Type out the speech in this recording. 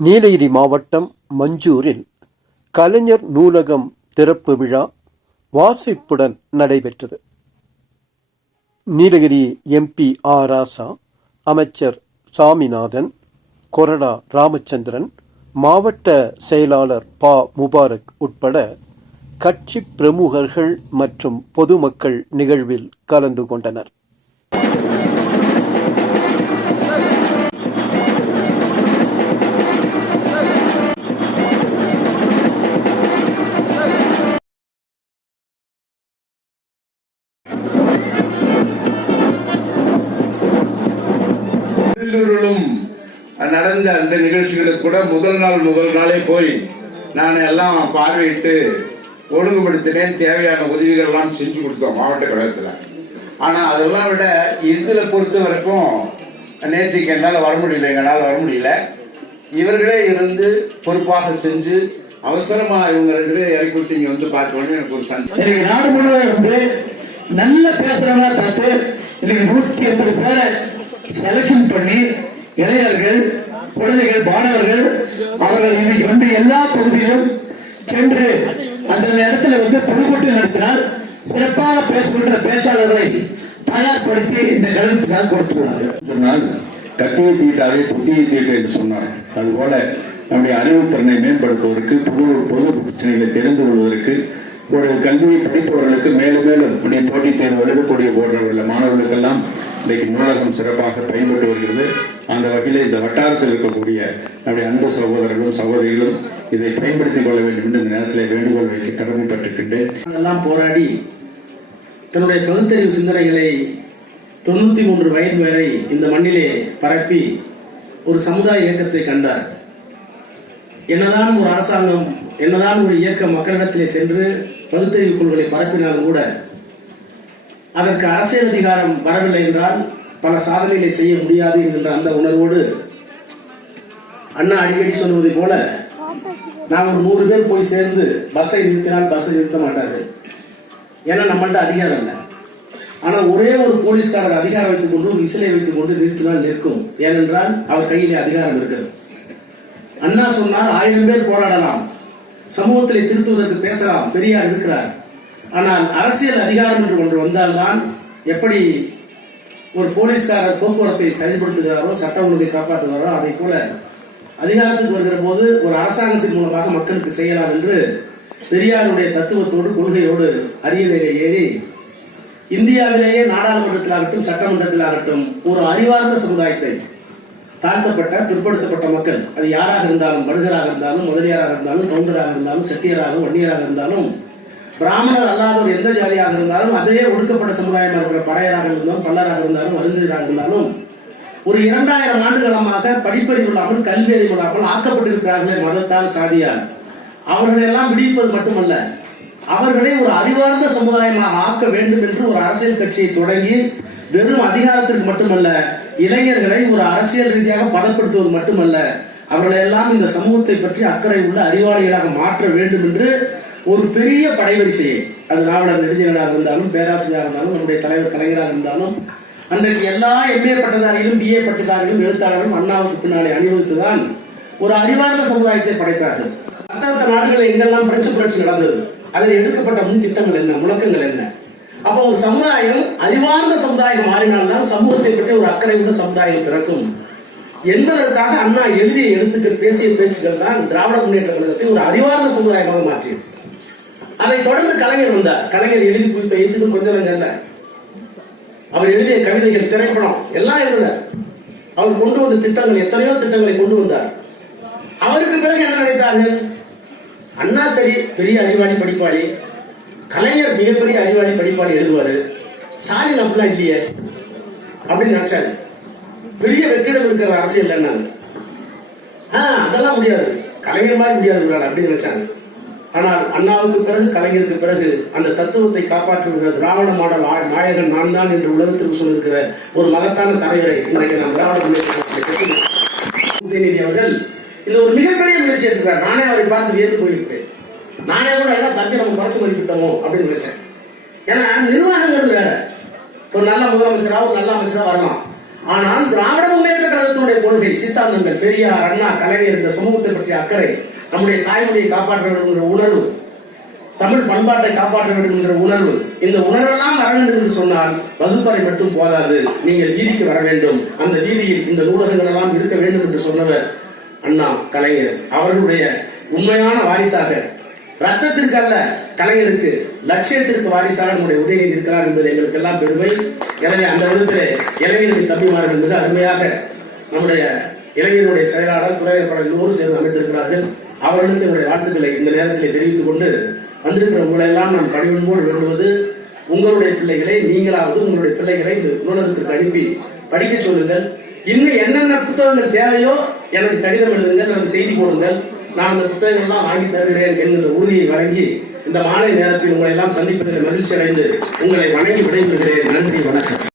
நீலகிரி மாவட்டம் மஞ்சூரில் கலைஞர் நூலகம் திறப்பு விழா வாசிப்புடன் நடைபெற்றது. நீலகிரி எம்பி ஆ ராசா அமைச்சர் சாமிநாதன் கொரடா ராமச்சந்திரன் மாவட்ட செயலாளர் ப முபாரக் உட்பட கட்சி பிரமுகர்கள் மற்றும் பொதுமக்கள் நிகழ்வில் கலந்து கொண்டனர். திருவள்ளுவரும் நடந்த அந்த நிகழ்ச்சிகளுக்கு கூட முதல் நாள் முதல் நாளே போய் நான் எல்லாம் பார்வையிட்டு ஒழுங்குபடுத்தினேன். தேவையான உதவிகள் எல்லாம் செஞ்சு கொடுத்தோம் மாவட்ட கழகத்தில். ஆனால் அதெல்லாம் விட இதுல பொறுத்த வரைக்கும் நேற்றுக்கு என்னால் வர முடியல எங்களால் வர முடியல. இவர்களே இருந்து பொறுப்பாக செஞ்சு அவசரமா இவங்க ரெண்டு பேரும் இறக்கி விட்டு இங்க வந்து பார்த்தோன்னே எனக்கு ஒரு சந்தேகம். நாடு முழுவதும் நல்ல பேசுறவங்களா பார்த்து இன்னைக்கு நூத்தி எண்பது பேரை செலக்ஷன் பண்ணி இளைஞர்கள் குழந்தைகள் மாணவர்கள் அவர்கள் இன்னைக்கு வந்து எல்லா பகுதியிலும் சென்று அந்த இடத்துல வந்து பொதுக்கூட்டம் நடத்தினால் சிறப்பாக பேசுகின்ற பேச்சாளர்களை தயார்படுத்தி இந்த கழகத்துக்காக கொடுத்துள்ளார்கள். சொன்னால் கத்தியை தீட்டாவே புத்தியை தீட்டு என்று சொன்னார் அதுபோல நம்முடைய அறிவுத்திறனை மேம்படுத்துவதற்கு புது பொது பிரச்சனைகளை தெரிந்து கொள்வதற்கு ஒரு கல்வியை படிப்பவர்களுக்கு மேலும் மேலும் போட்டித் தேர்வு எழுதக்கூடிய போன்றவர்கள் மாணவர்களுக்கெல்லாம் இன்றைக்கு நூலகம் சிறப்பாக பயன்பட்டு வருகிறது. அந்த வகையில் இந்த வட்டாரத்தில் இருக்கக்கூடிய நம்முடைய அன்பு சகோதரர்களும் சகோதரிகளும் இதை பயன்படுத்திக் கொள்ள வேண்டும் என்று இந்த நேரத்தில் வேண்டுகோள் வைக்க கடமைப்பட்டிருக்கின்றேன். அதெல்லாம் போராடி தன்னுடைய பகுத்தறிவு சிந்தனைகளை தொண்ணூத்தி மூன்று வயது வரை இந்த மண்ணிலே பரப்பி ஒரு சமுதாய இயக்கத்தை கண்டார். என்னதான் ஒரு அரசாங்கம் என்னதான் ஒரு இயக்கம் மக்களிடத்திலே சென்று பகுத்தறிவு கொள்கைகளை பரப்பினாலும் கூட அதற்கு அரசியல் அதிகாரம் வரவில்லை என்றால் பல சாதனைகளை செய்ய முடியாது என்கின்ற அந்த உணர்வோடு அண்ணா அடிக்கடி சொல்வதை போல நாங்கள் ஒரு நூறு பேர் போய் சேர்ந்து பஸ்ஸை நிறுத்தினால் பஸ்ஸை நிறுத்த மாட்டார்கள். ஏன்னா நம்மள்ட்ட அதிகாரம் இல்லை. ஆனா ஒரே ஒரு போலீஸ்காரர் அதிகாரம் வைத்துக் கொண்டு ஒரு விசிலை வைத்துக் கொண்டு நிறுத்தினால் நிற்கும். ஏனென்றால் அவர் கையிலே அதிகாரம் இருக்கிறது. அண்ணா சொன்னால் ஆயிரம் பேர் போராடலாம். சமூகத்திலே திருத்துவதற்கு பேசலாம். பெரியார் இருக்கிறார். ஆனால் அரசியல் அதிகாரம் என்று ஒன்று வந்தால்தான் எப்படி ஒரு போலீஸ்காரர் போக்குவரத்தை சரிப்படுத்துகிறாரோ சட்ட ஒழுங்கை காப்பாற்றுகிறாரோ அதை போல அதிகாரத்துக்கு வருகிற போது ஒரு அரசாங்கத்தின் மூலமாக மக்களுக்கு செய்யலாம் என்று பெரியாருடைய தத்துவத்தோடு கொள்கையோடு அரியணையிலே ஏறி இந்தியாவிலேயே நாடாளுமன்றத்திலாகட்டும் சட்டமன்றத்திலாகட்டும் ஒரு அறிவார்ந்த சமுதாயத்தை தாழ்த்தப்பட்ட பிற்படுத்தப்பட்ட மக்கள் அது யாராக இருந்தாலும் படுகராக இருந்தாலும் முதலியாராக இருந்தாலும் கவுண்டராக இருந்தாலும் செட்டியராக வன்னியராக இருந்தாலும் பிராமணர் அல்லாதவர் எந்த ஜாதியாக இருந்தாலும் அதே ஒடுக்கப்பட்ட சமுதாயமாக இருக்கிற பறையராக இருந்தாலும் பல்லராக இருந்தாலும் வருந்தராக இருந்தாலும் ஒரு இரண்டாயிரம் ஆண்டுகளமாக படிப்பறிவு இல்லாமல் கல்வி அறிவு இல்லாமல் ஆக்கப்பட்டிருக்கிறார்களே மதத்தால் சாதியால். அவர்களை எல்லாம் விடுவிப்பது மட்டுமல்ல அவர்களை ஒரு அறிவார்ந்த சமுதாயமாக ஆக்க வேண்டும் என்று ஒரு அரசியல் கட்சியை தொடங்கி வெறும் அதிகாரத்திற்கு மட்டுமல்ல இளைஞர்களை ஒரு அரசியல் ரீதியாக பதப்படுத்துவது மட்டுமல்ல அவர்களை எல்லாம் இந்த சமூகத்தை பற்றி அக்கறை உள்ள அறிவாளிகளாக மாற்ற வேண்டும் என்று ஒரு பெரிய படைவரிசையை அது நாவலர் நெடுஞ்சலாக இருந்தாலும் பேராசிரியராக இருந்தாலும் நம்முடைய தலைவர் கலைஞராக இருந்தாலும் அன்றைக்கு எல்லா எம்ஏ பட்டதாரிகளும் பிஏ பட்டதாரிகளும் எழுத்தாளரும் அண்ணாவுக்கு பின்னாலே அணிவகுத்துதான் ஒரு அறிவார்ந்த சமுதாயத்தை படைத்தார்கள். மற்ற நாடுகளில் எங்கெல்லாம் பிரெஞ்சு புரட்சி நடந்தது அதில் எடுக்கப்பட்ட முன் திட்டங்கள் என்ன முழக்கங்கள் என்ன? அப்போ ஒரு சமுதாயம் அறிவார்ந்த சமுதாயம் மாறினால்தான் சமூகத்தை பற்றி ஒரு அக்கறை உள்ள சமுதாயம் பிறக்கும். என்பதற்காக அண்ணா எழுதிய எழுத்துக்கள் பேசிய பேச்சுக்கள் தான் திராவிட முன்னேற்ற கழகத்தை ஒரு அறிவார்ந்த சமுதாயமாக மாற்றியது. அதை தொடர்ந்து கலைஞர் வந்தார். கலைஞர் எழுதி குறித்த எழுத்துக்கள் கொஞ்சம் நஞ்சம் அல்ல அவர் எழுதிய கவிதைகள் திரைப்படம் எல்லாம் எழுதினார். அவர் கொண்டு வந்த திட்டங்கள் எத்தனையோ திட்டங்களை கொண்டு வந்தார். அவருக்கு பிறகு என்ன நினைத்தார்கள்? அண்ணா சரி பெரிய அறிவாளி படிப்பாளி. கலைஞர் மிகப்பெரிய அறிவாளி படிப்பாளி எழுதுவாரு. ஸ்டாலின் அப்படிலாம் இல்லையே அப்படின்னு நினைச்சாரு. பெரிய வெற்றிடம் இருக்கிற அரசியல் என்னன்னு ஆ அதெல்லாம் முடியாது. கலைஞர் மாதிரி முடியாது அப்படின்னு நினைச்சாங்க. ஆனால் அண்ணாவுக்கு பிறகு கலைஞருக்கு பிறகு அந்த தத்துவத்தை காப்பாற்றுகிற திராவிட மாடல் நாயகன் நான் தான் என்று உலகத்திற்கு சொல்லியிருக்கிற ஒரு மகத்தான தலைவரை இன்றைக்கு நாம் திராவிட முன்னேற்ற உதயநிதி அவர்கள் இது ஒரு மிகப்பெரிய முயற்சி எடுக்கிறார். நானே அவரை பார்த்து வியந்து போயிருக்கிறேன் நானே கூட எல்லாம் தம்பி நம்ம குறைச்சி மதிப்பிட்டோமோ அப்படின்னு நினைச்சேன். ஏன்னா நிர்வாகங்கிறது வேற. ஒரு நல்ல முதலமைச்சரா ஒரு நல்ல அமைச்சரா வரலாம். ஆனால் திராவிட முன்னேற்ற கழகத்தினுடைய கொள்கை சித்தாந்தங்கள் பெரியார் அண்ணா கலைஞர் இந்த சமூகத்தை பற்றிய அக்கறை நம்முடைய தாய்மொழியை காப்பாற்ற வேண்டும் என்ற உணர்வு தமிழ் பண்பாட்டை காப்பாற்ற வேண்டும் என்ற உணர்வு இந்த உணர்வெல்லாம் வர வேண்டும் என்று சொன்னால் வகுப்பறை மட்டும் போதாது. நீங்கள் வீதிக்கு வர வேண்டும். அந்த வீதியில் இந்த நூலகங்கள் எல்லாம் இருக்க வேண்டும் என்று சொன்னவர் அண்ணா கலைஞர். அவர்களுடைய உண்மையான வாரிசாக ரத்தத்திற்கு அல்ல கலைஞருக்கு லட்சியத்திற்கு வாரிசாக நம்முடைய உதயநிதி இருக்கிறார் என்பது எங்களுக்கு எல்லாம் பெருமை. எனவே அந்த விதத்தில் இளைஞர்கள் தம்பிமார்கள் மிக அருமையாக நம்முடைய இளைஞருடைய செயலாளர் துறையப்பட எல்லோரும் சேர்ந்து அமைத்திருக்கிறார்கள் அவர்களுக்கு என்னுடைய வாழ்த்துக்களை இந்த நேரத்தில் தெரிவித்துக் கொண்டு வந்திருக்கிற உங்களெல்லாம் நான் பணிவன்போடு வேண்டுவது உங்களுடைய பிள்ளைகளை நீங்களாவது உங்களுடைய பிள்ளைகளை இந்த நூலகத்திற்கு அனுப்பி படிக்க சொல்லுங்கள். இன்னும் என்னென்ன புத்தகங்கள் தேவையோ எனக்கு கடிதம் எழுதுங்கள் எனக்கு செய்தி போடுங்கள். நான் அந்த புத்தகங்கள்லாம் வாங்கி தருகிறேன் என்கிற உறுதியை வழங்கி இந்த மாலை நேரத்தில் உங்களை எல்லாம் சந்திப்பதில் மகிழ்ச்சி அடைந்து உங்களை வணங்கி விடைபெறுகிறேன்.